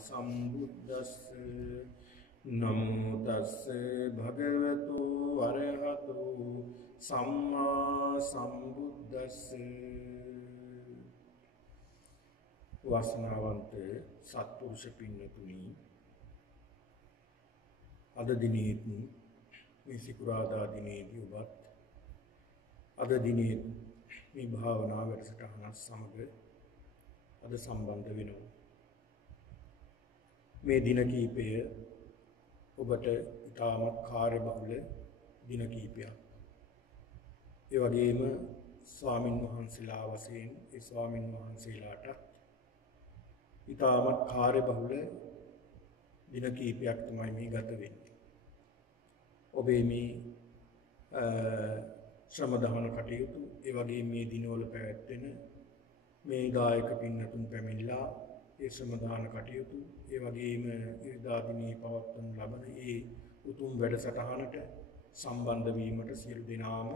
සම්බුද්දස්ස නමෝ තස්ස භගවතු අරහතු සම්මා සම්බුද්දස්ස. වාසනාවන්ත සත්පුරුෂ පින්නතුනි, අද දිනේදී මේ සිකුරාදා දිනේදී ඔබත් අද දිනේ මේ භාවනා වැඩසටහන සමග අද සම්බන්ධ වෙනවා. මේ දින කීපය ඔබට ඉතාමත් කාර්යබහුල දින කීපයක්. ඒ වගේම ස්වාමින් වහන්සේලා වශයෙන් ඒ ස්වාමින් වහන්සේලාට ඉතාමත් කාර්යබහුල දින කීපයක් තමයි මේ ගත වෙන්නේ. ඔබේ මේ ශ්‍රම දහන කටයුතු, ඒ වගේ මේ දිනවල පැවැත්වෙන මේ දායක පින්නතුන් පැමිණලා ඒ ශ්‍රම දාන කටයුතු, ඒ වගේම ඉරිදා දිනේ පවත්වන ලබන ඒ උතුම් වැඩසටහනට සම්බන්ධ වීමට සියලු දෙනාම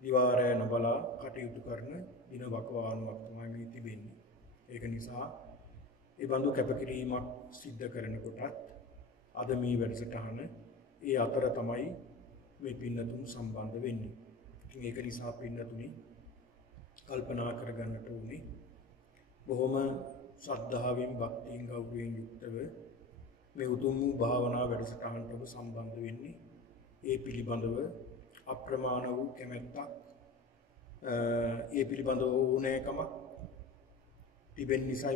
දිවා රැ නොබලා කටයුතු කරන දින වකවානුවක් තමයි මේ තිබෙන්නේ. ඒක නිසා ඒ බඳු කැපකිරීමක් සිද්ධ කරනකොටත් අද මේ වැඩසටහන ඒ අතර තමයි මේ පින්නතුන් සම්බන්ධ වෙන්නේ. ඉතින් ඒක නිසා පින්නතුනි කල්පනා කරගන්නට ඕනේ බොහොම ශ්‍රද්ධාවෙන් භක්තියෙන් ගෞරවයෙන් යුක්තව මේ උතුම් වූ භාවනා වැඩසටහනට ඔබ සම්බන්ධ වෙන්නේ. ඒ පිළිබඳව අප්‍රමාණ වූ කැමැත්තක්, ඒ පිළිබඳව ඕනෑකමක් තිබෙන නිසා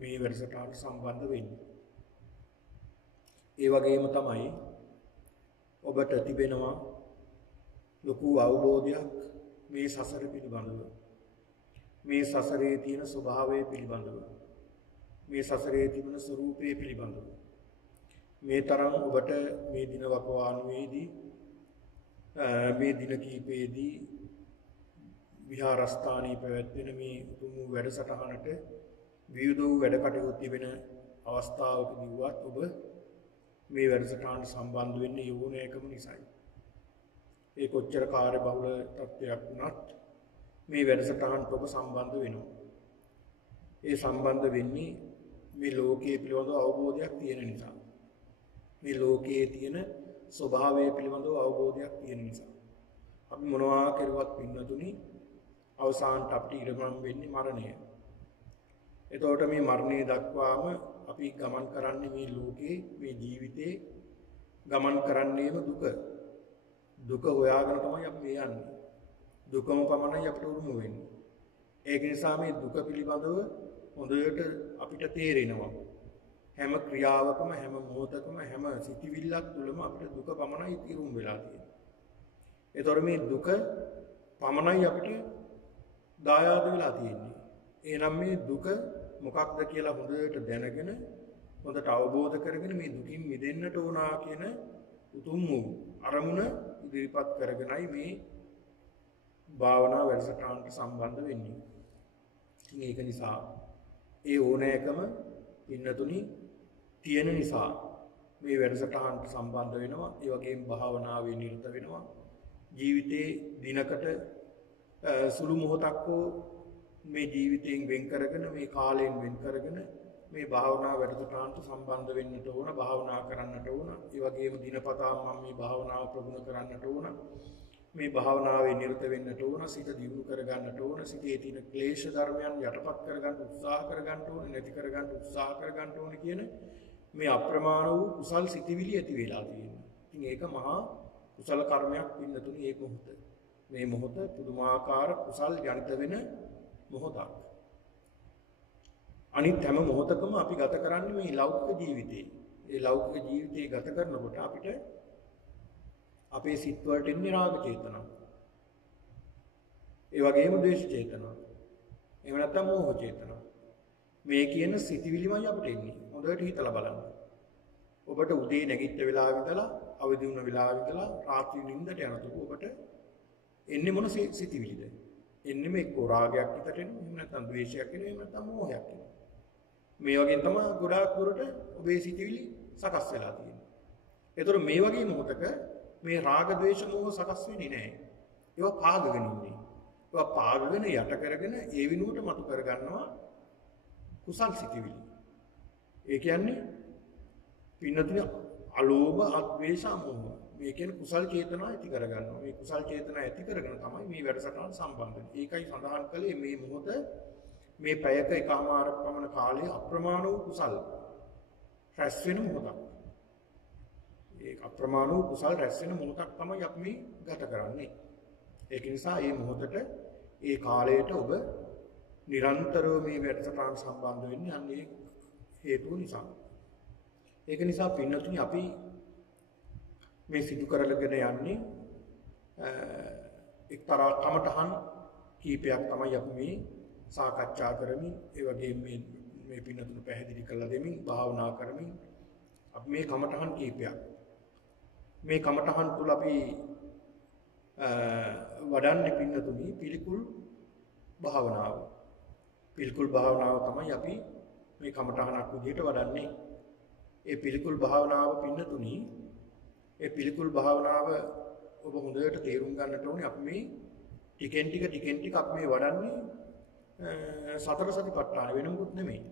මේ වැඩසටහනට සම්බන්ධ වෙන්නේ. ඒ වගේම තමයි ඔබට තිබෙනවා ලොකු අවබෝධයක් මේ සසර පිළිබඳව, මේ සසරේ තියෙන ස්වභාවය පිළිබඳව, මේ සසරේ තිබෙන ස්වરૂපය පිළිබඳව. මේ තරම් ඔබට මේ දින වකවානුවේදී මේ දින කීපයේදී විහාරස්ථානයේ පැවැත්වෙන මේ උතුම් වැඩසටහනට විවිධ වූ වැඩ කටයුතු තිබෙන අවස්ථාවකදී වුවත් ඔබ මේ වැඩසටහනට සම්බන්ධ වෙන්නේ යෝනෑකම නිසායි. ඒ කොච්චර කාර්යබහුල තත්ත්වයක් වුණත් මේ වැඩසටහනට ඔබ සම්බන්ධ වෙනවා. ඒ සම්බන්ධ වෙන්නේ මේ ලෝකයේ පිළිබඳව අවබෝධයක් තියෙන නිසා. මේ ලෝකයේ තියෙන ස්වභාවය පිළිබඳව අවබෝධයක් තියෙන නිසා. අපි මොනවා කරුවත් පින්නතුනි අවසානට අපිට ඉරගම් වෙන්නේ මරණය. එතකොට මේ මරණය දක්වාම අපි ගමන් කරන්නේ මේ ලෝකේ, මේ ජීවිතේ ගමන් කරන්නේම දුක. දුක හොයාගෙන තමයි අපි යන්නේ. දුකම පමණයි අපිට උරුම වෙන්නේ. ඒක නිසා මේ දුක පිළිබඳව හොඳට අපිට තේරෙනවා. හැම ක්‍රියාවකම, හැම මොහොතකම, හැම සිතිවිල්ලක් තුළම අපිට දුක පමණයි උරුම වෙලා තියෙන්නේ. ඒතොර මේ දුක පමණයි අපිට දායාද වෙලා තියෙන්නේ. එහෙනම් මේ දුක මොකක්ද කියලා හොඳට දැනගෙන, හොඳට අවබෝධ කරගෙන මේ දුකින් මිදෙන්නට ඕනා කියන උතුම් වූ අරමුණ ඉදිරිපත් කරගෙනයි මේ භාවනා වැඩසටහනට සම්බන්ධ වෙන්නේ. ඉතින් ඒක නිසා ඒ ඕනෑකම පින්නතුනි තියෙන නිසා මේ වැඩසටහනට සම්බන්ධ වෙනවා. ඒ වගේම භාවනාවේ නිරත වෙනවා. ජීවිතේ දිනකට සුළු මොහොතක් හෝ මේ ජීවිතයෙන් වෙන් කරගෙන, මේ කාලයෙන් වෙන් කරගෙන මේ භාවනා වැඩසටහනට සම්බන්ධ වෙන්නට ඕන, භාවනා කරන්නට ඕන. ඒ වගේම දිනපතා මම මේ භාවනාව ප්‍රගුණ කරන්නට ඕන. මේ භාවනාවේ නිරත වෙන්නට ඕන, සිත දියුණු කරගන්නට ඕන, සිතේ තියෙන ක්ලේශ ධර්මයන් යටපත් කරගන්න උත්සාහ කරගන්න ඕන, නැති කරගන්න උත්සාහ කරගන්න ඕන කියන මේ අප්‍රමාණ වූ කුසල් සිතිවිලි ඇති වෙලා තියෙනවා. ඉතින් ඒක මහා කුසල කර්මයක් පින්නතුනි. ඒ මොහොත, මේ මොහොත පුදුමාකාර කුසල් ජනිත වෙන මොහොතක්. අනිත් හැම මොහොතකම අපි ගත කරන්නේ මේ ලෞකික ජීවිතේ. ඒ ලෞකික ජීවිතේ ගත කරනකොට අපිට අපේ සිත් වලට එන්නේ රාග චේතනා. ඒ වගේම ද්වේෂ චේතනා. එහෙම නැත්නම් මෝහ චේතනා. මේ කියන සිතිවිලිමයි අපිට එන්නේ. හොඳට හිතලා බලන්න. ඔබට උදේ නැගිට වෙලාව ඉඳලා අවදි වුණ වෙලාව ඉඳලා රාත්‍රී නිින්දට යනකොට ඔබට එන්නේ මොන සිතිවිලිද? එන්නේ මේ රාගයක් හිතට එන්නේ, එහෙම නැත්නම් ද්වේෂයක් එන්නේ, එහෙම නැත්නම් මෝහයක් එන්නේ. මේ වගේ තමයි ගොඩාක් දුරට ඔබේ සිතිවිලි සකස් වෙලා තියෙන්නේ. ඒතර මේ වගේ මොහොතක මේ රාග ද්වේෂ මෝහ සකස් වෙන්නේ නැහැ. ඒවා පාගගෙන ඉන්නේ. ඒවා පාගගෙන යට කරගෙන ඒ විනුවට මතු කර ගන්නවා කුසල් සිතිවිලි. ඒ කියන්නේ පින්නතුනි අලෝභ අද්වේෂ අමෝහ මේ කියන්නේ කුසල් චේතනා ඇති කරගන්නවා. මේ කුසල් චේතනා ඇති කරගෙන තමයි මේ වැඩසටහන සම්බන්ධ වෙන්නේ. ඒකයි සඳහන් කළේ මේ මොහොත මේ පැයක එකමාරක් පමණ කාලයේ අප්‍රමාණ වූ කුසල් රැස් වෙන මොහොතක්. ඒ අප්‍රමාණ වූ කුසල් රැස් වෙන මොහොතක් තමයි අපි මේ ගත කරන්නේ. ඒක නිසා මේ මොහොතට ඒ කාලයට ඔබ නිරන්තරව මේ වැඩසටහන සම්බන්ධ වෙන්නේ අන්නේ හේතුව නිසා. ඒක නිසා පින්නතුනි අපි මේ සිදු කරගෙන යන්නේ එක්තරා කමඨහන් කීපයක් තමයි අපි මේ සාකච්ඡා කරමින් ඒ වගේම මේ පින්නතුන පැහැදිලි කරලා දෙමින් භාවනා කරමින් අපි මේ කමඨහන් කීපයක් මේ කමඨහන් තුල අපි වඩන්නේ පින්නතුනි පිළිකුල් භාවනාව. පිළිකුල් භාවනාව තමයි අපි මේ කමඨහනක් විදිහට වඩන්නේ. ඒ පිළිකුල් භාවනාව පින්නතුනි ඒ පිළිකුල් භාවනාව ඔබ හොඳට තේරුම් ගන්නට ඕනේ අපි මේ ටිකෙන් ටික අපි මේ වඩන්නේ සතර සතිපට්ඨාන වෙන මොකුත් නෙමෙයි.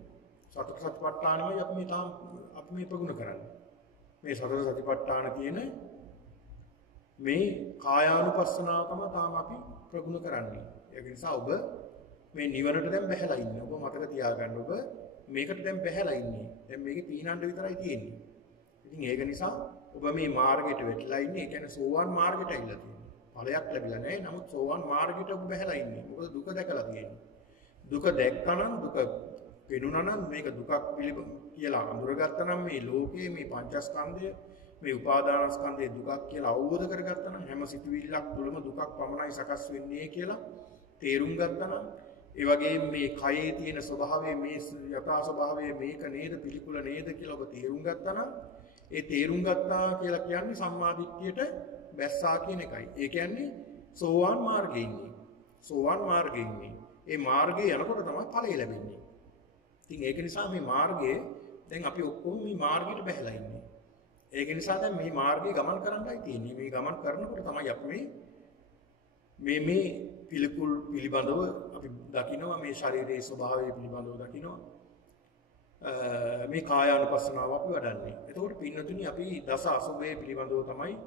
සතර සතිපට්ඨානමයි අපි මේ ප්‍රගුණ කරන්නේ. මේ සතර සතිපට්ඨාන කියන මේ කායානුපස්සනාව තමයි තාම අපි ප්‍රගුණ කරන්නේ. ඒක නිසා ඔබ මේ නිවනට දැන් බැහැලා ඉන්නේ. ඔබ මතක තියාගන්න ඔබ මේකට දැන් බැහැලා ඉන්නේ. දැන් මේකේ පීනන්න විතරයි තියෙන්නේ. ඉතින් ඒක නිසා ඔබ මේ මාර්ගයට වැටිලා ඉන්නේ. ඒ කියන්නේ සෝවාන් මාර්ගයට ඇවිල්ලා තියෙනවා. ඵලයක් ලැබිලා නැහැ. නමුත් සෝවාන් මාර්ගයට ඔබ බැහැලා ඉන්නේ. මොකද දුක දැකලා තියෙන්නේ. දුක දැක්කනම් දුක පෙනුනනම් මේක දුකක් කියලා අඳුරගත්තා නම් මේ ලෝකයේ මේ පංචස්කන්ධය මේ උපාදානස්කන්ධයේ දුකක් කියලා අවබෝධ කරගත්තා නම් හැම සිතුවිල්ලක් තුළම දුකක් පමණයි සකස් වෙන්නේ කියලා තේරුම් ගත්තා නම් ඒ වගේම මේ කයේ තියෙන ස්වභාවය මේ යථා ස්වභාවය මේක නේද පිළිකුල නේද කියලා ඔබ තේරුම් ගත්තා නම් ඒ තේරුම් ගත්තා කියලා කියන්නේ සම්මාදිට්ඨියට බැස්සා කියන එකයි. ඒ කියන්නේ සෝවාන් මාර්ගයේ ඉන්නේ. සෝවාන් මාර්ගයේ ඉන්නේ. ඒ මාර්ගයේ යනකොට තමයි ඵලය ලැබෙන්නේ. ඉතින් ඒක නිසා මේ මාර්ගයේ දැන් අපි ඔක්කොම මේ මාර්ගයට බැහැලා ඉන්නේ. ඒක නිසා දැන් මේ මාර්ගයේ ගමන් කරන්නයි තියෙන්නේ. මේ ගමන් කරනකොට තමයි අපි මේ පිළිකුල් පිළිබඳව අපි දකිනවා මේ ශරීරයේ ස්වභාවය පිළිබඳව දකිනවා. මේ කායානුපස්සනාව අපි වඩන්නේ. එතකොට පින්නතුනි අපි දස අසුභය පිළිබඳව තමයි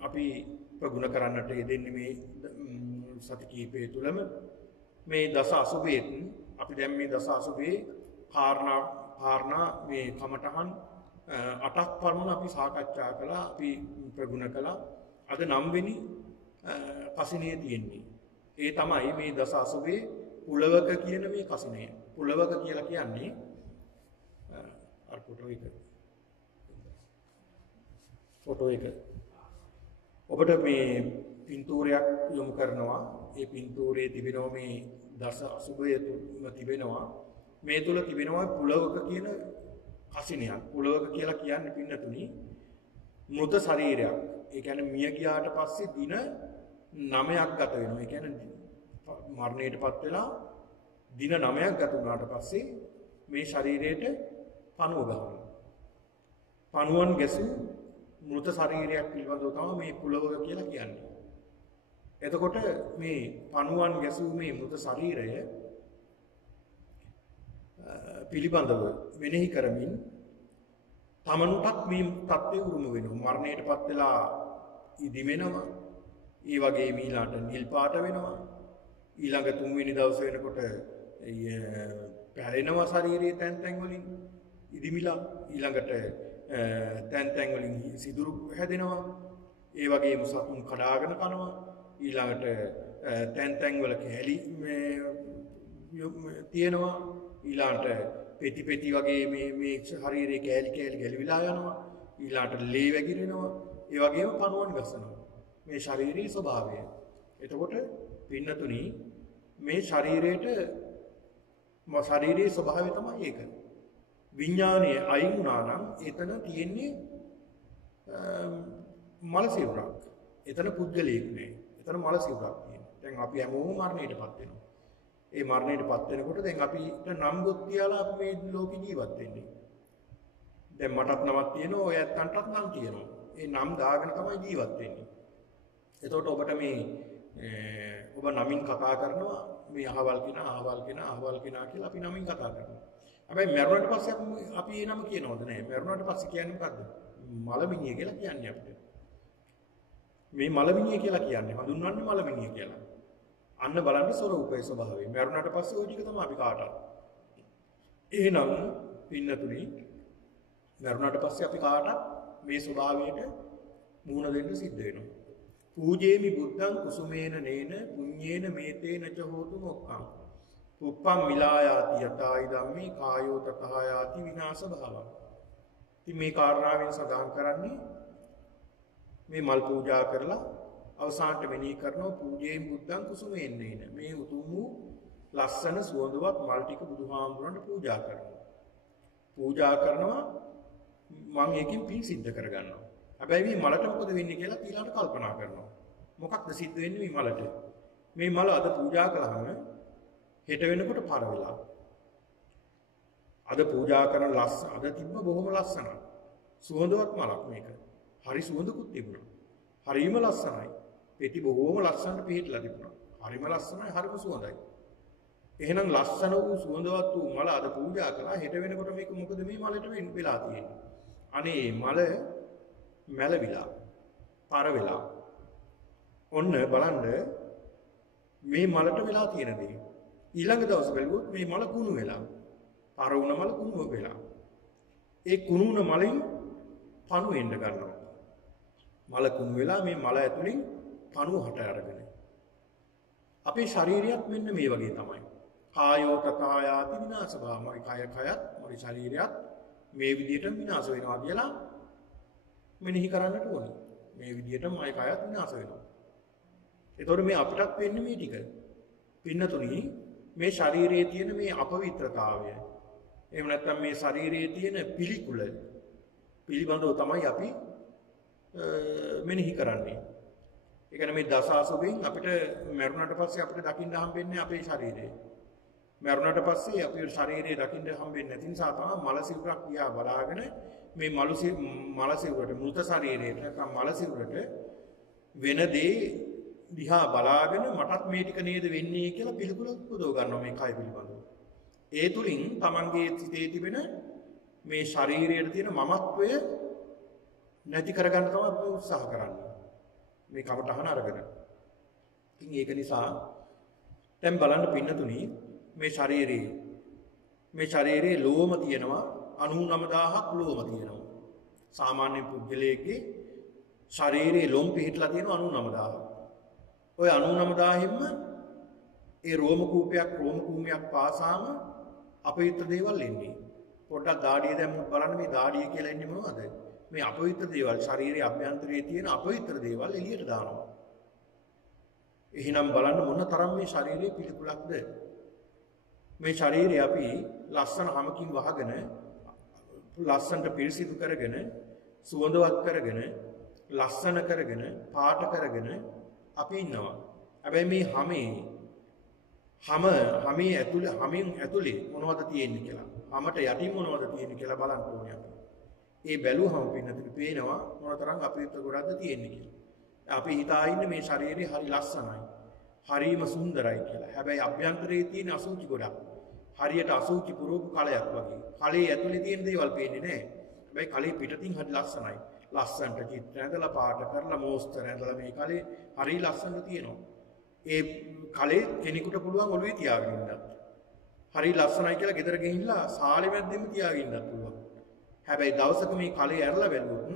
අපි ප්‍රගුණ කරන්නට යෙදෙන්නේ මේ සති කීපය තුළම මේ දස අසුභයෙන් අපි දැන් මේ දස අසුභේ කාරණා මේ කමඨහන් 8ක් පමණ අපි සාකච්ඡා කළා අපි ප්‍රගුණ කළා. අද 9 වෙනි කසිනේ තියෙන්නේ. ඒ තමයි මේ දස අසුභේ පුලවක කියන මේ කසිනය. පුලවක කියලා කියන්නේ අර ෆොටෝ එක ඔබට මේ පින්තූරයක් යොමු කරනවා. ඒ පින්තූරයේ තිබෙනවා මේ දස අසුභය තුල තිබෙනවා. මේ තුල තිබෙනවා පුලවක කියන කසිනයක්. පුලවක කියලා කියන්නේ පින්නතුනි මృత ශරීරයක්. ඒ කියන්නේ මිය ගියාට පස්සේ දින 9ක් ගත වෙනවා. ඒ කියන්නේ මරණයටපත් වෙලා දින 9ක් ගත වුණාට පස්සේ මේ ශරීරයට පණුව ගන්නවා. පණුවන් ගැසූ මృత ශරීරයක් පිළිබඳව තමයි මේ පුලවක කියලා කියන්නේ. එතකොට මේ පණුවන් ගැසූ මේ මృత ශරීරය පිළිබඳව මෙනෙහි කරමින් තමනුටත් මේ தත්ත්වය උරුම වෙනවා. මරණයටපත් වෙලා ඉදිමෙනවා. ඒ වගේ ඊළඟට නිල් පාට වෙනවා. ඊළඟ 3 වෙනි දවසේ වෙනකොට පැලෙනවා ශරීරයේ තැන් වලින් ඉදිමිලා. ඊළඟට තැන් වලින් සිදුරු හැදෙනවා. ඒ වගේම සතුන් කඩාගෙන කනවා. ඊළඟට තැන් වල කැලි තියෙනවා. ඊළඟට පෙති වගේ මේ ශරීරයේ කැලි ගැලවිලා යනවා. ඊළඟට ලේ වැగిරෙනවා. ඒ වගේම පණුවන් ගසනවා. මේ ශාරීරික ස්වභාවය. එතකොට පින්නතුනි මේ ශරීරයේ ස්වභාවය තමයි ඒක. විඥානය අයින් වුණා නම් එතන තියෙන්නේ මල සිවුරක්. එතන පුද්ගලයෙක් නෑ. එතන මල සිවුරක් තියෙනවා. දැන් අපි හැමෝම මරණයටපත් වෙනවා. ඒ මරණයටපත් වෙනකොට දැන් අපිට නම් ගොත් තියලා අපි මේ ලෝකෙ ජීවත් වෙන්නේ. දැන් මටත් නමක් තියෙනවා, ඔය ඇත්තන්ටත් නම් තියෙනවා. ඒ නම් දාගෙන තමයි ජීවත් වෙන්නේ. එතකොට ඔබට මේ ඔබ නමින් කතා කරනවා මේ අහවල් කෙනා කියලා අපි නමින් කතා කරනවා. හැබැයි මරුණට පස්සේ අපි ඒ නම කියනවද නැහැ. මරුණට පස්සේ කියන්නේ මොකද්ද? මලමිනිය කියලා කියන්නේ අපිට. මේ මලමිනිය කියලා කියන්නේ හඳුන්වන්නේ මලමිනිය කියලා. අන්න බලන්න ස්වරූපයේ ස්වභාවය. මරුණට පස්සේ ওই ටික තමයි අපි කාටත්. එහෙනම් පින්නතුනි මරුණට පස්සේ අපි කාටත් මේ ස්වභාවයට මුහුණ දෙන්න සිද්ධ වෙනවා. පූජේමි බුද්ධං කුසුමේන නේන පුඤ්ඤේන මේතේන ච හෝතු මොක්ඛං. උප්පම් මිලායාති යතායි ධම්මේ කායෝ තථායාති විනාශ භාවං. ඉතින් මේ කාරණාවෙන් සඳහන් කරන්නේ මේ මල් පූජා කරලා අවසානට මෙනෙහි කරනවා පූජේමි බුද්ධං කුසුමේන නේන. මේ උතුම් වූ ලස්සන සුවඳවත් මල් ටික බුදුහාමුදුරන්ට පූජා කරනවා. පූජා කරනවා මම ඒකෙන් පින් සිද්ධ කරගන්නවා. හැබැයි මේ මලට මොකද වෙන්නේ කියලා ඊළඟට කල්පනා කරනවා. මොකක්ද සිද්ධ වෙන්නේ මේ මලට? මේ මල අද පූජා කළාම හෙට වෙනකොට පර වෙලා. අද පූජා කරන අද තිබ්බ බොහොම ලස්සනයි. සුවඳවත් මලක් මේක. හරි සුවඳකුත් තිබුණා. හරිම ලස්සනයි. පෙති බොහොම ලස්සනට පිහිටලා තිබුණා. හරිම ලස්සනයි, හරිම සුවඳයි. එහෙනම් ලස්සන වූ සුවඳවත් වූ මල අද පූජා කළා. හෙට වෙනකොට මේක මොකද මේ මලට වෙලා තියෙන්නේ? අනේ මල මැලවිලා පර වෙලා. ඔන්න බලන්න මේ මලට වෙලා තියෙන දේ. ඊළඟ දවස් බැලුවොත් මේ මල කුණු වෙලා. පර වුණ මල කුණු වෙලා. ඒ කුණු වුණ මලෙන් පණු එන්න ගන්නවා. මල කුණු වෙලා මේ මල ඇතුලින් පණු හට අරගෙන. අපේ ශරීරයත් මෙන්න මේ වගේ තමයි. කායෝ තථායාති විනාශ භාව. මගේ කයත් මගේ ශරීරයත් මේ විදිහට විනාශ වෙනවා කියලා මෙනෙහි කරන්නට ඕනේ. මේ විදිහට මගේ කයත් විනාශ වෙනවා. ඒතකොට මේ අපිටත් වෙන්නේ මේ ටික. පින්නතුනි මේ ශරීරයේ තියෙන මේ අපවිත්‍රතාවය එහෙම නැත්නම් මේ ශරීරයේ තියෙන පිළිකුල පිළිබඳව තමයි අපි මෙනෙහි කරන්නේ. ඒ කියන්නේ මේ දස අසුබෙන් අපිට මරුණට පස්සේ අපිට දකින්න හම්බෙන්නේ අපේ ශරීරය. මරුණට පස්සේ අපේ ශරීරය දකින්න හම්බෙන්නේ නැති නිසා තමයි මල සිවුරක් දිහා බලාගෙන මේ මල සිවුරට මෘත ශරීරයට නැත්නම් මල සිවුරට වෙන දේ දිහා බලාගෙන මටත් මේ ටික නේද වෙන්නේ කියලා පිළිකුල උපදව ගන්නවා මේ කය පිළිබඳව. ඒ තුලින් තමන්ගේ සිතේ තිබෙන මේ ශරීරයේ තියෙන මමත්වය නැති කරගන්න තමයි අපි උත්සාහ කරන්නේ. මේ කවටහන අරගෙන. ඉතින් ඒක නිසා දැන් බලන්න පින්නතුනි මේ ශරීරයේ ලෝම තියෙනවා 99000ක් ලෝම තියෙනවා. සාමාන්‍ය පුද්ගලයෙක්ගේ ශරීරයේ ලොම් පිහිටලා තියෙනවා 99000ක්. ඔය 99000ෙන්ම ඒ රෝම කූපයක් පාසාම අපවිත්‍ර දේවල් එන්නේ. පොඩ්ඩක් දාඩිය දැම්මොත් බලන්න මේ දාඩිය කියලා එන්නේ මොනවද? මේ අපවිත්‍ර දේවල් ශරීරයේ අභ්‍යන්තරයේ තියෙන අපවිත්‍ර දේවල් එළියට දානවා. එහෙනම් බලන්න මොන තරම් මේ ශරීරයේ පිළිකුලක්ද? මේ ශරීරය අපි ලස්සන හැමකින් වහගෙන ලස්සනට පිරිසිදු කරගෙන සුවඳවත් කරගෙන ලස්සන කරගෙන පාට කරගෙන අපි ඉන්නවා. හැබැයි මේ හැමේ ඇතුලේ මොනවද තියෙන්නේ කියලා. හැමට යටින් මොනවද තියෙන්නේ කියලා බලන්න ඕනේ අපි. ඒ බැලුවම පින්නතුනි පේනවා මොනතරම් අපිට ගොඩක්ද තියෙන්නේ කියලා. අපි හිතා ඉන්නේ මේ ශරීරය හරි ලස්සනයි. හරිම සුන්දරයි කියලා. හැබැයි අභ්‍යන්තරයේ තියෙන අසුචි ගොඩක්. හරියට අසුචි පුරෝප කලයක් වගේ. කලේ ඇතුලේ තියෙන දේවල් පේන්නේ නැහැ. හැබැයි කලේ පිටතින් හරි ලස්සනයි. ලස්සනට චිත්‍ර ඇඳලා පාට කරලා මෝස්තර ඇඳලා මේ කලේ හරි ලස්සනට තියෙනවා. ඒ කලේ කෙනෙකුට පුළුවන් ඔළුවේ තියාගෙන ඉන්නත්. හරි ලස්සනයි කියලා ගෙදර ගිහිල්ලා සාලේ මැද්දෙම තියාගෙන ඉන්නත් පුළුවන්. හැබැයි දවසක මේ කලේ ඇරලා බැලුවොත්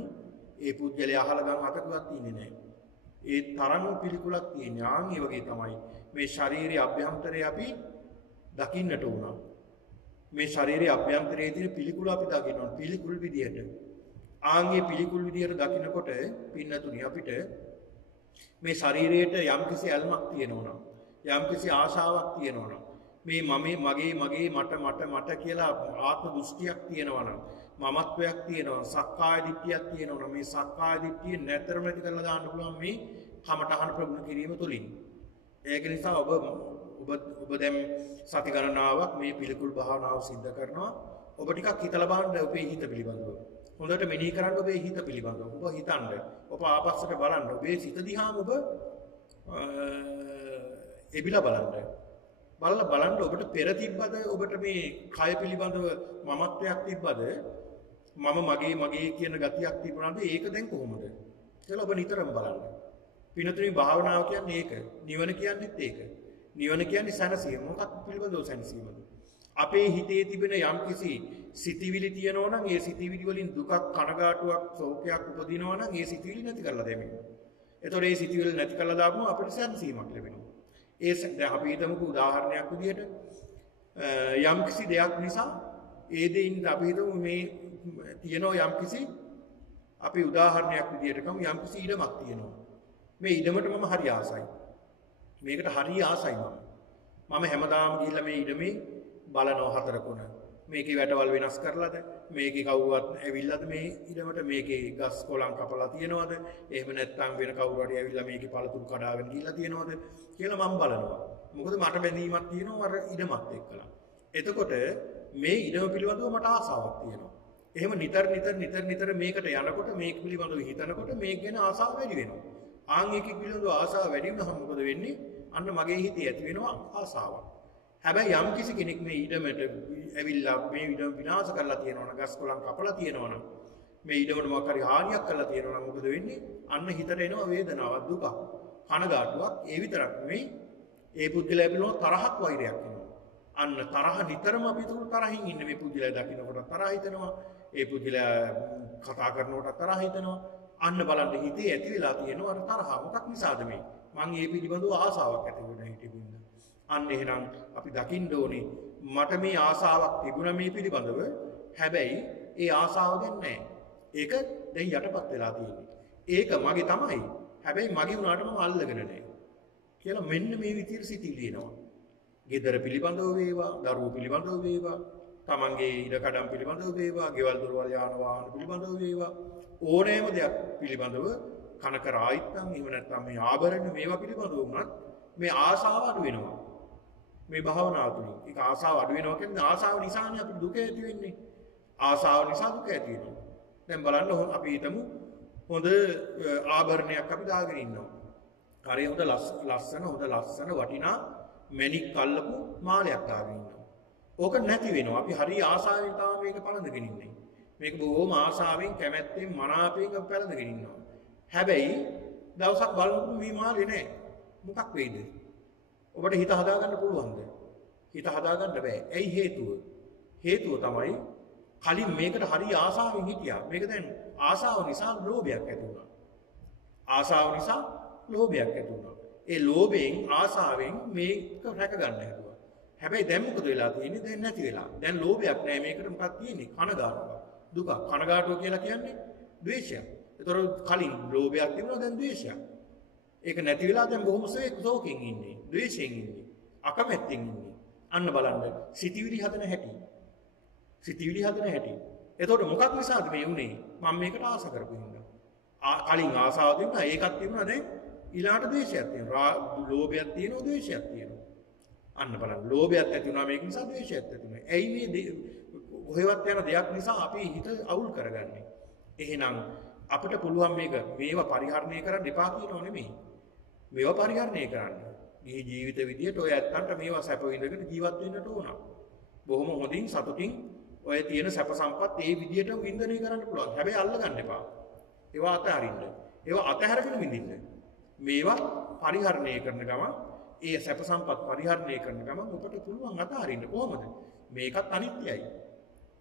ඒ පුජ්‍යලේ අහලා ගන්න අතකුවක් තියෙන්නේ නැහැ. ඒ තරම් පිළිකුලක් තියෙනවා. ආන් ඒ වගේ තමයි මේ ශාරීරික අභ්‍යන්තරය අපි දකින්නට උනා. මේ ශාරීරික අභ්‍යන්තරයේ තියෙන පිළිකුල අපි දකින්න ඕන. පිළිකුල් විදියට. ආන්ගේ පිළිකුල් විදියට දකින්නකොට පින්නතුනි අපිට මේ ශරීරයට යම්කිසි ඇල්මක් තියෙනවා. යම්කිසි ආශාවක් තියෙනවා. මේ මගේ මට කියලා ආත්ම දෘෂ්ටියක් තියෙනවා නම් මමත්වයක් තියෙනවා සක්කාය දිට්ඨියක් තියෙනවා මේ සක්කාය දිට්ඨිය නැතරම නැති කරලා දාන්න පුළුවන් මේ කමඨහන ප්‍රගුණ කිරීම තුළින්. ඒක නිසා ඔබ දැන් සති ගණනාවක් මේ පිළිකුල් භාවනාව සිද්ධ කරනවා. ඔබ ටිකක් හිතලා බලන්න ඔබේ හිත පිළිබඳව. හොඳට මෙනෙහි කරන්න ඔබේ හිත පිළිබඳව. ඔබ හිතන්න. ඔබ ආපස්සට බලන්න. ඔබේ සිත දිහාම ඔබ එබිලා බලන්න. බලලා බලන්න ඔබට පෙර තිබ්බද ඔබට මේ කය පිළිබඳව මමත්වයක් තිබ්බද මම මගේ කියන ගතියක් තිබුණාද ඒක දැන් කොහොමද කියලා ඔබ නිතරම බලන්න. පිනතුනි භාවනාව කියන්නේ ඒක. නිවන කියන්නේත් ඒක. නිවන කියන්නේ සැනසීම. මොකක් පිළිබඳව සැනසීමද? අපේ හිතේ තිබෙන යම්කිසි සිතිවිලි තියෙනවා නම් ඒ සිතිවිලි වලින් දුකක් කනගාටුවක් ශෝකයක් උපදිනවා නම් ඒ සිතිවිලි නැති කරලා දෙමින්. එතකොට ඒ සිතිවිලි නැති කරලා දාපුවම අපිට සැනසීමක් ලැබෙනවා. දැන් අපි හිතමුකෝ උදාහරණයක් විදිහට යම්කිසි දෙයක් නිසා ඒ දෙයින් අපි හිතමු මේ තියෙනවා යම්කිසි අපි උදාහරණයක් විදිහට කමු යම්කිසි ඉඩමක් තියෙනවා. මේ ඉඩමට මම හරි ආසයි. මේකට හරි ආසයි මම හැමදාම ගිහිල්ලා මේ ඉඩමේ බලනවා හතර කොන. මේකේ වැටවල් වෙනස් කරලාද මේකේ කවුරුවත් ඇවිල්ලාද මේ ඉඩමට මේකේ ගස් කොළන් කපලා තියනවද එහෙම නැත්නම් වෙන කවුරු හරි ඇවිල්ලා මේකේ පළතුරු කඩාගෙන ගිහිල්ලා තියනවද කියලා මම බලනවා. මොකද මට බැඳීමක් තියෙනවා අර ඉඩමත් එක්කලා. එතකොට මේ ඉඩම පිළිබඳව මට ආසාවක් තියෙනවා. එහෙම නිතර මේකට යනකොට මේක පිළිබඳව හිතනකොට මේක ගැන ආසාව වැඩි වෙනවා. ආන් එකේ පිළිබඳව ආසාව වැඩි වුණාම මොකද වෙන්නේ? අන්න මගේ හිතේ ඇති වෙනවා ආසාවක්. හැබැයි යම් කිසි කෙනෙක් මේ ඉඩමට ඇවිල්ලා මේ ඉඩම විනාශ කරලා තියෙනවා නම් ගස් කොළන් කපලා තියෙනවා නම් මේ ඉඩමට මොකක් හරි හානියක් කරලා තියෙනවා නම් මොකද වෙන්නේ? අන්න හිතට එනවා වේදනාවක් දුකක් කනගාටුවක්. ඒ විතරක් නෙවෙයි ඒ පුද්ගලයා පිළිබඳව තරහක් වෛරයක් එනවා. අන්න තරහ නිතරම අපි තරහින් ඉන්නේ මේ පුද්ගලයා දකින්නකොට තරහ හිතෙනවා. ඒ පුද්ගලයා කතා කරනකොට තරහ හිතෙනවා. අන්න බලන්න හිතේ ඇති වෙලා තියෙනවා අර තරහ. මොකක් නිසාද මේ? මං ඒ පිළිබඳව ආසාවක් ඇති වෙන හිටින්න. අන්න එහෙනම් අපි දකින්න ඕනේ මට මේ ආසාවක් තිබුණා මේ පිළිබඳව. හැබැයි ඒ ආසාව දැන් නැහැ. ඒක දැන් යටපත් වෙලා තියෙන්නේ. ඒක මගේ තමයි. හැබැයි මගේ වුණාට මම අල්ලගෙන නැහැ. කියලා මෙන්න මේ විදිහට සිතිවිලි එනවා. ගෙදර පිළිබඳව වේවා, දරුවෝ පිළිබඳව වේවා, තමන්ගේ ඉඩකඩම් පිළිබඳව වේවා, ගෙවල් දොරවල් යාන වාහන පිළිබඳව වේවා, ඕනෑම දෙයක් පිළිබඳව කනක රායිත්නම් එහෙම නැත්නම් මේ ආභරණ මේවා පිළිබඳව වුණත් මේ ආසාව අඩු වෙනවා. මේ භාවනාව තුළින් ඒක ආසාව අඩු වෙනවා කියන්නේ ආසාව නිසානේ අපිට දුක ඇති වෙන්නේ. ආසාව නිසා දුක ඇති වෙනවා. දැන් බලන්න අපි හිතමු හොඳ ආභරණයක් අපි දාගෙන ඉන්නවා. හරිය හොඳ ලස්සන වටිනා මැණික් අල්ලපු මාලයක් දාගෙන ඉන්නවා. ඕක නැති වෙනවා. අපි හරිය ආසාවෙන් තමයි මේක පළඳගෙන ඉන්නේ. මේක බොහොම ආසාවෙන් කැමැත්තෙන් මනාපයෙන් අපි පළඳගෙන ඉන්නවා. හැබැයි දවසක් බලනකොට මේ මාලේ නැහැ. මොකක් වෙයිද? ඔබට හිත හදාගන්න පුළුවන්ද? හිත හදාගන්න බෑ. ඇයි හේතුව? හේතුව තමයි කලින් මේකට හරි ආසාවෙන් හිටියා. මේක දැන් ආසාව නිසා ලෝභයක් ඇති වුණා. ආසාව නිසා ලෝභයක් ඇති වුණා. ඒ ලෝභයෙන් ආසාවෙන් මේක රැක ගන්න හැදුවා. හැබැයි දැන් මොකද වෙලා තියෙන්නේ? දැන් නැති වෙලා. දැන් ලෝභයක් නැහැ. මේකට මොකක්ද තියෙන්නේ? කනගාටුවක්. දුක. කනගාටුව කියලා කියන්නේ ද්වේෂයක්. ඒතර කලින් ලෝභයක් තිබුණා දැන් ද්වේෂයක්. ඒක නැති වෙලා දැන් බොහොම සෝකෙන් ඉන්නේ. ද්වේෂයෙන් ඉන්නේ. අකමැත්තෙන් ඉන්නේ. අන්න බලන්න සිතිවිලි හදන හැටි. සිතිවිලි හදන හැටි. එතකොට මොකක් නිසාද මේ වුනේ? මම මේකට ආස කරපු හින්දා. කලින් ආසාව තිබුණා ඒකක් තිබුණා දැන් ඊළාට ද්වේෂයක් තියෙනවා. ලෝභයක් තියෙනවා ද්වේෂයක් තියෙනවා. අන්න බලන්න ලෝභයක් ඇති වුණා මේක නිසා ද්වේෂයක් ඇති වුණා. ඇයි මේ කොහෙවත් යන දෙයක් නිසා අපි හිත අවුල් කරගන්නේ? එහෙනම් අපිට පුළුවන් මේවා පරිහරණය කරන්න එපා කියනෝ නෙමෙයි. මේවා පරිහරණය කරන්න. මේ ජීවිත විදියට ඔය ඇත්තන්ට මේවා සැප විඳගෙන ජීවත් වෙන්නට ඕන. බොහොම හොඳින් සතුටින් ඔය තියෙන සැප සම්පත් ඒ විදියටම වින්දනය කරන්න පුළුවන්. හැබැයි අල්ල ගන්න එපා. ඒවා අතහරින්න. ඒවා අතහැරගෙන විඳින්න. මේවා පරිහරණය කරන ගමන් ඒ සැප සම්පත් පරිහරණය කරන ගමන් ඔබට පුළුවන් අතහරින්න. කොහොමද? මේකත් අනිත්‍යයි.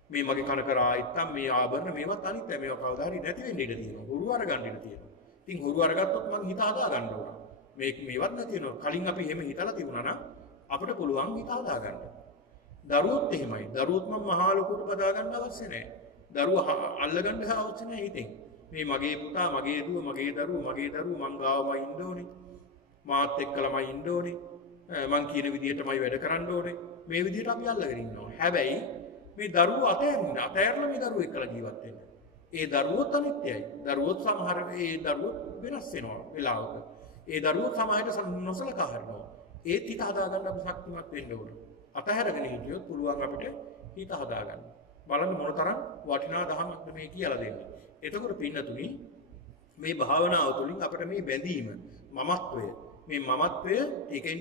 මේ මගේ කන කරා ඉත්තම් මේ ආභරණ මේවත් අනිත්‍යයි. මේවා කවදා හරි නැති වෙන්න ඉඩ තියෙනවා. හොරු අරගන්න ඉඩ තියෙනවා. ඉතින් හොරු අරගත්තොත් මං හිත හදා ගන්න ඕන. මේවත් නැති වෙනවා. කලින් අපි එහෙම හිතලා තිබුණා නම් අපිට පුළුවන් හිත හදා ගන්න. දරුවොත් එහෙමයි. දරුවොත් මම මහා ලොකුට බදා ගන්න අවශ්‍ය නැහැ. දරුවා අල්ල ගන්න අවශ්‍ය නැහැ හිතෙන්. මේ මගේ පුතා, මගේ දුව, මගේ දරුවෝ මං ගාවමයි ඉන්න ඕනේ. මාත් එක්කලමයි ඉන්න ඕනේ. මං කියන විදිහටමයි වැඩ කරන්න ඕනේ. මේ විදිහට අපි අල්ලගෙන ඉන්නවා. හැබැයි මේ දරුවෝ අතෑරලා මේ දරුවෝ එක්කලා ජීවත් වෙන්න. ඒ දරුවොත් අනිත්‍යයි. දරුවොත් සමහර ඒ දරුවොත් වෙනස් වෙනවා වෙලාවක. ඒ දරුවොත් සමහරට නොසලකා හරිනවා. ඒත් හිත හදාගන්න අපි ශක්තිමත් වෙන්න ඕන. අතහැරගෙන හිටියොත් පුළුවන් අපිට හිත හදාගන්න. බලන්න මොනතරම් වටිනා දහමක්ද මේ කියලා දෙන්නේ. එතකොට පින්නතුනි මේ භාවනාව තුළින් අපිට මේ බැඳීම මමත්වය ටිකෙන්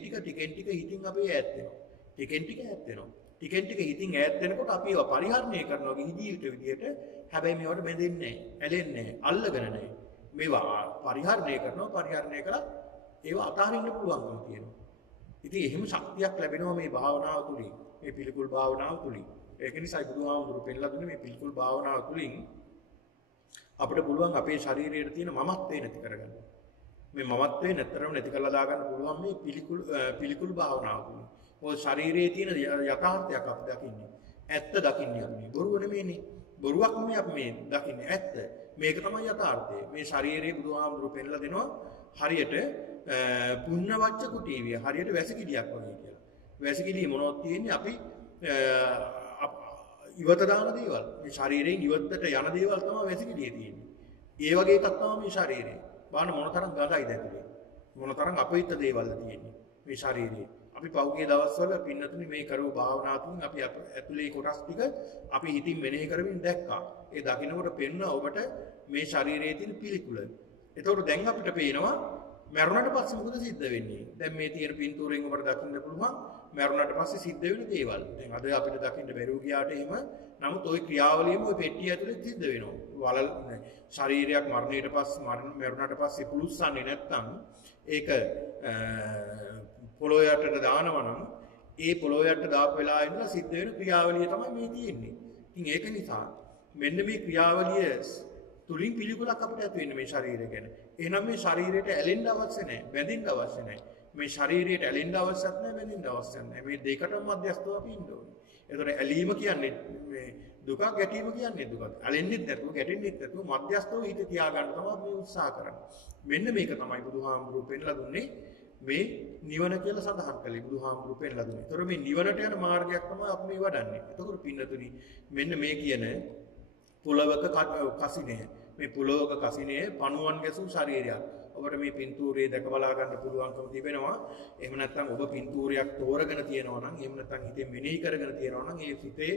ටික හිතින් අපි ඈත් වෙනවා. ටිකෙන් ටික ඈත් වෙනවා. ටිකෙන් ටික හිතින් ඈත් වෙනකොට අපි ඒවා පරිහරණය කරනවා ගිහි ජීවිත විදියට. හැබැයි මේවට බැඳෙන්නේ නැහැ, ඇලෙන්නේ නැහැ, අල්ලගෙන නැහැ. මේවා පරිහරණය කරනවා, පරිහරණය කරලා ඒවා අතහරින්න පුළුවන්කම තියෙනවා. ඉතින් එහෙම ශක්තියක් ලැබෙනවා මේ භාවනාව තුළින්, මේ පිළිකුල් භාවනාව තුළින්. ඒක නිසා බුදුහාමුදුරුවෝ පෙන්ලා දුන්නේ මේ පිළිකුල් භාවනාව තුළින් අපිට පුළුවන් අපේ ශරීරයේ තියෙන මමත්වේ නැති කරගන්න. මේ මමත්වේ නැතරම නැති කරලා දාගන්න පුළුවන් මේ පිළිකුල් භාවනාව තුළින්. ඔය ශරීරයේ තියෙන යථාර්ථයක් අපි දකින්නේ. ඇත්ත දකින්නේ අපි. බොරුව නෙමෙයිනේ. බොරුවක් නෙමෙයි අපි මේ දකින්නේ. ඇත්ත. මේක තමයි යථාර්ථය. මේ ශරීරයේ බුදුහාමුදුරුවෝ පෙන්ලා දෙනවා හරියට පුන්නවච්ච කුටීවිය. හරියට වැසිකිළියක් වගේ කියලා. වැසිකිළිය මොනවද තියෙන්නේ? අපි ඉවත දාන දේවල්. මේ ශරීරයෙන් ඉවතට යන දේවල් තමයි වැසිකිළියේ තියෙන්නේ. ඒ වගේ එකක් තමයි මේ ශරීරය. බලන්න මොනතරම් ගඳයිද ඇතුලේ. මොනතරම් අපවිත්‍ර දේවල්ද තියෙන්නේ මේ ශරීරයේ. අපි පහුගිය දවස්වල පින්නතුනි මේ කරව භාවනා තුලින් අපි ඇතුලේ කොටස් ටික අපි හිතින් මෙනෙහි කරමින් දැක්කා. ඒ දකින්නකොට පෙන්න ඔබට මේ ශරීරයේ තියෙන පිළිකුල. ඒතකොට දැන් අපිට පේනවා මරුණට පස්සේ මොකද සිද්ධ වෙන්නේ? දැන් මේ තියෙන පින්තූරයෙන් ඔබට දකින්න පුළුවන් මරුණට පස්සේ සිද්ධ වෙන දේවල්. දැන් අද අපිට දකින්න බැරුව ගියාට එහෙම නමුත් ওই ක්‍රියාවලියම ওই පෙට්ටිය ඇතුලේ සිද්ධ වෙනවා. වලල් ශරීරයක් මරණයට පස්සේ මරුණට පස්සේ පුලුස්සන්නේ නැත්නම් ඒක පොළොව යටට දානවා නම් ඒ පොළොව යටට දාපු වෙලාවෙ ඉඳලා සිද්ධ වෙන ක්‍රියාවලිය තමයි මේ තියෙන්නේ. ඉතින් ඒක නිසා මෙන්න මේ ක්‍රියාවලිය තුලින් පිළිකුලක් අපිට ඇති වෙන්නේ මේ ශරීරය ගැන. එහෙනම් මේ ශරීරයට ඇලෙන්න අවශ්‍ය නැහැ, බැඳෙන්න අවශ්‍ය නැහැ. මේ ශරීරයට ඇලෙන්න අවශ්‍යත් නැහැ, බැඳෙන්න අවශ්‍යත් නැහැ. මේ දෙකටම මැදස්තව අපි ඉන්න ඕනේ. ඒතකොට ඇලීම කියන්නේ මේ දුක, ගැටීම කියන්නේ දුක. ඇලෙන්නෙත් නැතුව, ගැටෙන්නෙත් නැතුව මැදස්තව හිත තියාගන්න තමයි මේ උත්සාහ කරන්නේ. මෙන්න මේක තමයි බුදුහාමුදුරුවෝ පෙන්ලා දුන්නේ. මේ නිවන කියලා සඳහන් කළේ බුදුහාමුදුරුවෝ පෙන්ලා දුන්නේ. ඒතකොට මේ නිවනට යන මාර්ගයක් තමයි අපි මේ වඩන්නේ. ඒතකොට පින්නතුනි මෙන්න මේ කියන පුලවක කසිනේ, මේ පුලවක කසිනේ පණුවන් ගැසූ ශරීරයක්. ඔබට මේ පින්තූරයේ දැක බලා ගන්න පුළුවන්කම තිබෙනවා. එහෙම නැත්නම් ඔබ පින්තූරයක් තෝරගෙන තියනවා නම්, එහෙම නැත්නම් හිතේ මෙනෙහි කරගෙන තියනවා නම්, ඒ හිතේ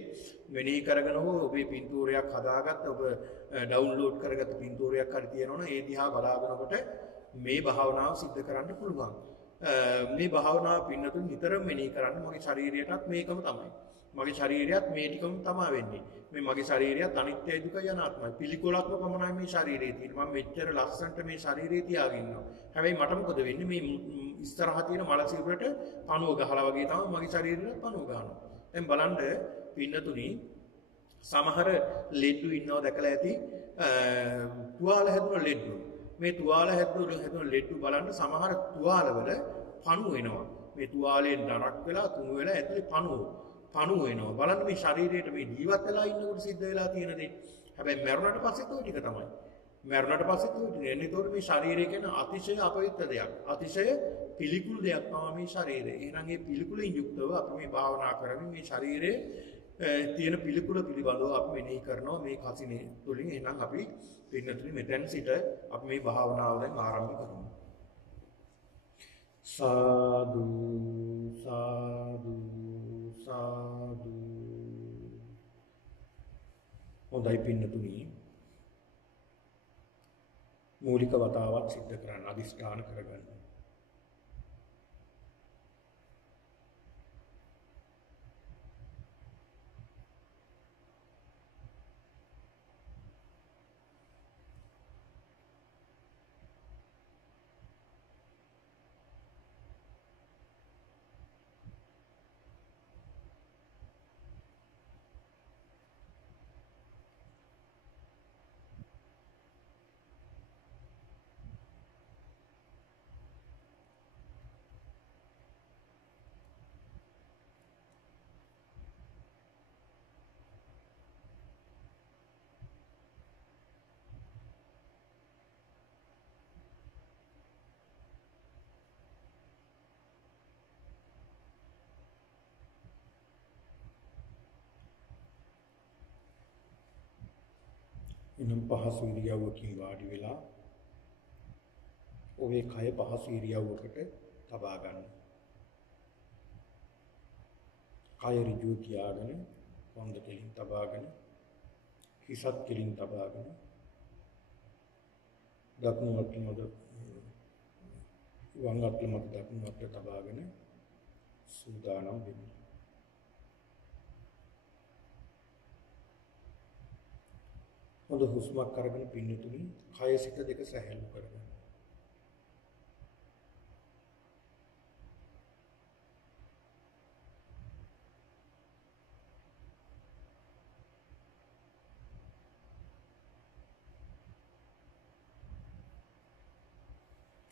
මෙනෙහි කරගෙන හෝ ඔබේ පින්තූරයක් හදාගත්ත, ඔබ ඩවුන්ලෝඩ් කරගත්ත පින්තූරයක් හරි තියනවා නම්, ඒ දිහා බලාගෙන ඔබට මේ භාවනාව සිද්ධ කරන්න පුළුවන්. මේ භාවනාව පින්නතුන් නිතරම මෙනෙහි කරන්න. මගේ ශරීරයටත් මේකම තමයි. මගේ ශරීරයත් මේ ටිකම තමයි වෙන්නේ. මේ මගේ ශරීරයත් අනිත්‍යයි, දුකයි, අනාත්මයි. පිළිකුලක්ම පමණයි මේ ශරීරයේ තියෙන්නේ. මම මෙච්චර ලස්සනට මේ ශරීරය තියාගෙන ඉන්නවා. හැබැයි මට මොකද වෙන්නේ? මේ ඉස්සරහා තියෙන මල සිරුරට පණුව ගහලා වගේ තමයි මගේ ශරීරෙට පණුව ගහනවා. දැන් බලන්න පින්නතුනි සමහර ලෙඩ්ඩු ඉන්නව දැකලා ඇති තුවාල හැදුන ලෙඩ්ඩු. මේ තුවාල හැදුන ලෙඩ්ඩු බලන්න සමහර තුවාලවල පණුව එනවා. මේ තුවාලයෙන් නරක් වෙලා කුණු වෙලා ඇතුලේ පණුව එනවා. බලන්න මේ ශරීරයට මේ ජීවත් වෙලා ඉන්නකොට සිද්ධ වෙලා තියෙන දේ. හැබැයි මරුණට පස්සෙත් ওই ටික තමයි. මරුණට පස්සෙත් ওই ටික. එන්නතොර මේ ශරීරය කියන අතිශය අපවිත්‍ර දෙයක්. අතිශය පිළිකුල් දෙයක් තමයි මේ ශරීරය. එහෙනම් මේ පිළිකුලෙන් යුක්තව අපි මේ භාවනා කරමින් මේ ශරීරයේ තියෙන පිළිකුල පිළිබඳව අපි මෙනෙහි කරනවා මේ කසිනේ තුලින්. එහෙනම් අපි පින්නතුනි මෙතෙන් සිට අපි මේ භාවනාව දැන් ආරම්භ කරමු. සාදු සාදු සාදු. හොඳයි පින්නතුනි, මූලික වතාවක් සිද්ධ කරන්න, අදිස්ථාන කරගන්න. එනම් පහසු ඉරියව්වකින් වාඩි වෙලා ඔබේ කය පහසු ඉරියව්වකට තබා ගන්න. කය ඍජු තියාගෙන වම් දෙකෙන් තබාගෙන හිසත් කෙලින් තබාගෙන දකුණු අත මත වම් අත මත දකුණු අත තබාගෙන සූදානම් වෙන්න. හොඳ හුස්මක් අරගෙන පින්නතුනි කය සිත දෙක සැහැල්ලු කරගන්න.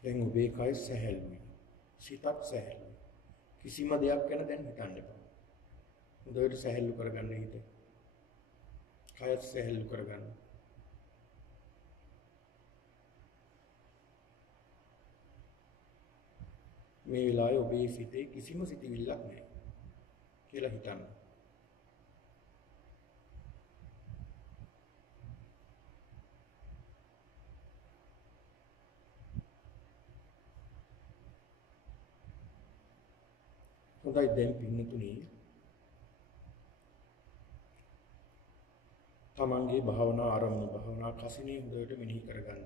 දැන් ඔබේ කය සැහැල්ලුයි. සිතත් සැහැල්ලුයි. කිසිම දෙයක් ගැන දැන් හිතන්න එපා. හොඳට සැහැල්ලු කරගන්න හිත. කයත් සැහැල්ලු කරගන්න. මේ වෙලාවේ ඔබේ සිතේ කිසිම සිතිවිල්ලක් නැහැ කියලා හිතන්න. හොඳයි දැන් පින්නතුනි තමන්ගේ භාවනා ආරම්භ භාවනා කසිනේ හොඳට මෙනෙහි කරගන්න.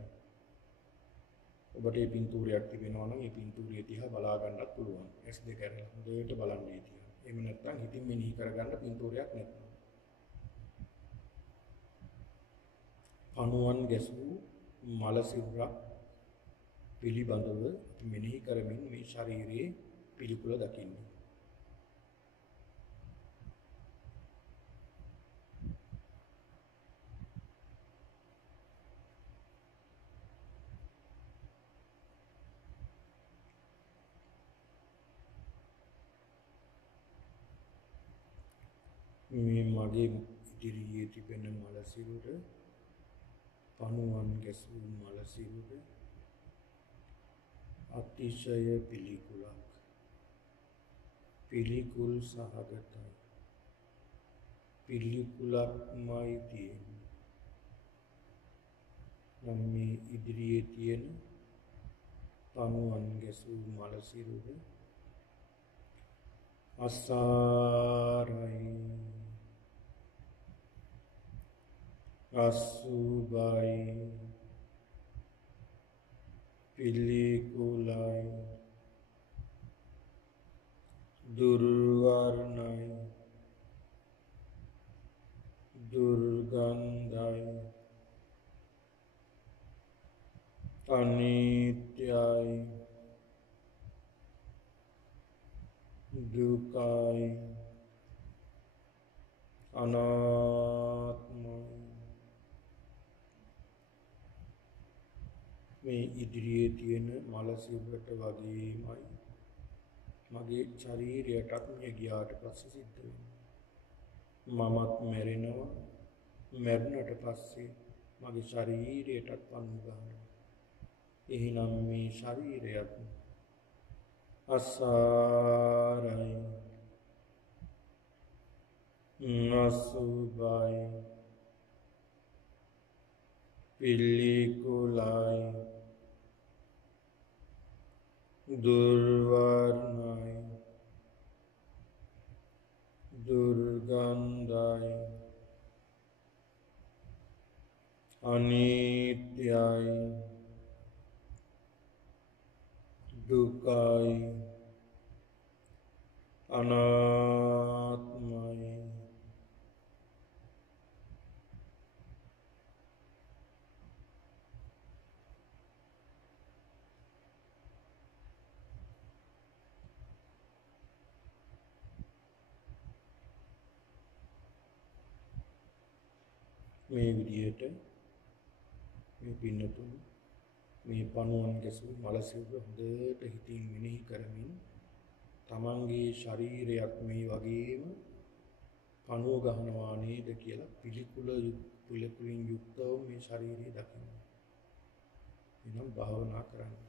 ඔබට මේ පින්තූරයක් තිබෙනවා නම් මේ පින්තූරිය දිහා බලා ගන්නත් පුළුවන්. S2 කරලා හොඳට බලන්නේ තියා. එහෙම නැත්නම් හිතින් මෙනෙහි කරගන්න පින්තූරයක් නැත්නම්. පණුවන් ගැසූ මල සිරුරක් පිළිබඳව මෙනෙහි කරමින් මේ ශරීරයේ පිළිකුල දකින්න. මේ මගේ ඉදිරියේ තිබෙන මල සිරුර පණුවන් ගැසූ මල සිරුර අතිශය පිළිකුලක් පිළිකුල් සහගතයි පිළිකුලක්මයි තියෙන්නේ. නම් මේ ඉදිරියේ තියෙන පණුවන් ගැසූ මල සිරුර අසාරයි අසුභයි පිළිකුලයි දුර්වර්ණයි දුර්ගන්ධයි අනිත්‍යයි දුකයි අනාත්මයි. මේ ඉදිරියේ තියෙන මල සිරුරට වගේමයි මගේ ශරීරයටත් මේ ගියාට පස්සේ සිද්ධ වෙන්නේ. මමත් මැරෙනවා. මැරුණට පස්සේ මගේ ශරීරයටත් පණු ගන්නවා. එහෙනම් මේ ශරීරයත් අසාරයි අසුභයි පිළිකුලයි දුර්වර්ණයි දුර්ගන්ධයි අනිත්‍යයි දුකයි අනාත්මයි. මේ විදිහට මේ පින්නතුන් මේ පණුවන් ගැසූ මල සිරුර හොඳට හිතින් මෙනෙහි කරමින් තමන්ගේ ශරීරයක් මේ වගේම පණුව ගහනවා නේද කියලා පිළිකුලින් යුක්තව මේ ශරීරය දකින්න. එනම් භාවනා කරන්න.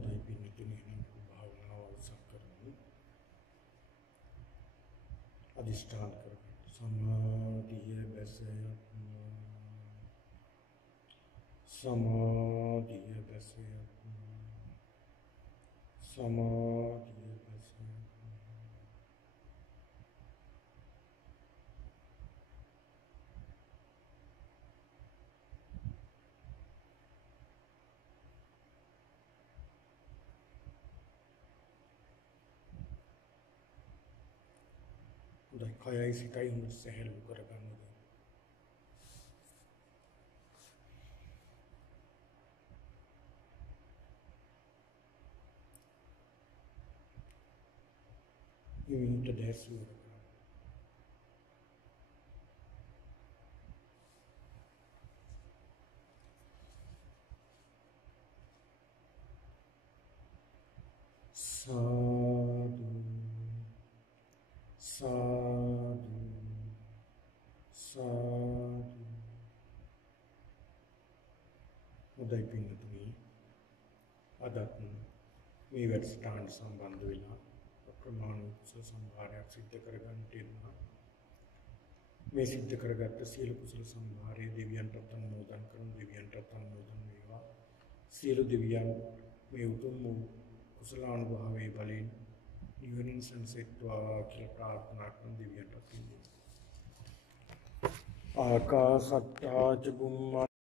හොඳයි පින්නතුනි එහෙනම් භාවනාව අවසන් කරමු. අදිෂ්ඨාන කරගන්න. සමාධිය බැසයත්ම සමාධිය බැසයත්ම සමාධිය බැසයත්ම හොඳයි කයයි සිතයි හොඳ සැහැල්ලු කරගන්න. Into this world. Sadhu, sadhu, sadhu. උදයි පින්නතුනි අදත් මේ වැඩසටහන සම්බන්ධ වෙලා ප්‍රමාණ කුසල සම්භාරයක් සිද්ධ කරගන්න තියෙනවා. මේ සිද්ධ කරගත්ත සියලු කුසල සම්භාරයේ දෙවියන්ටත් අනුමෝදන් කරන දෙවියන්ටත් අනුමෝදන් වේවා. සියලු දෙවියන් මේ උතුම් වූ කුසලානුභාවයේ බලයෙන් නිවනින් සංසෙත්වා කියලා ප්‍රාර්ථනා කරන දෙවියන්ටත් ආකාසත්තා ච බුම්මා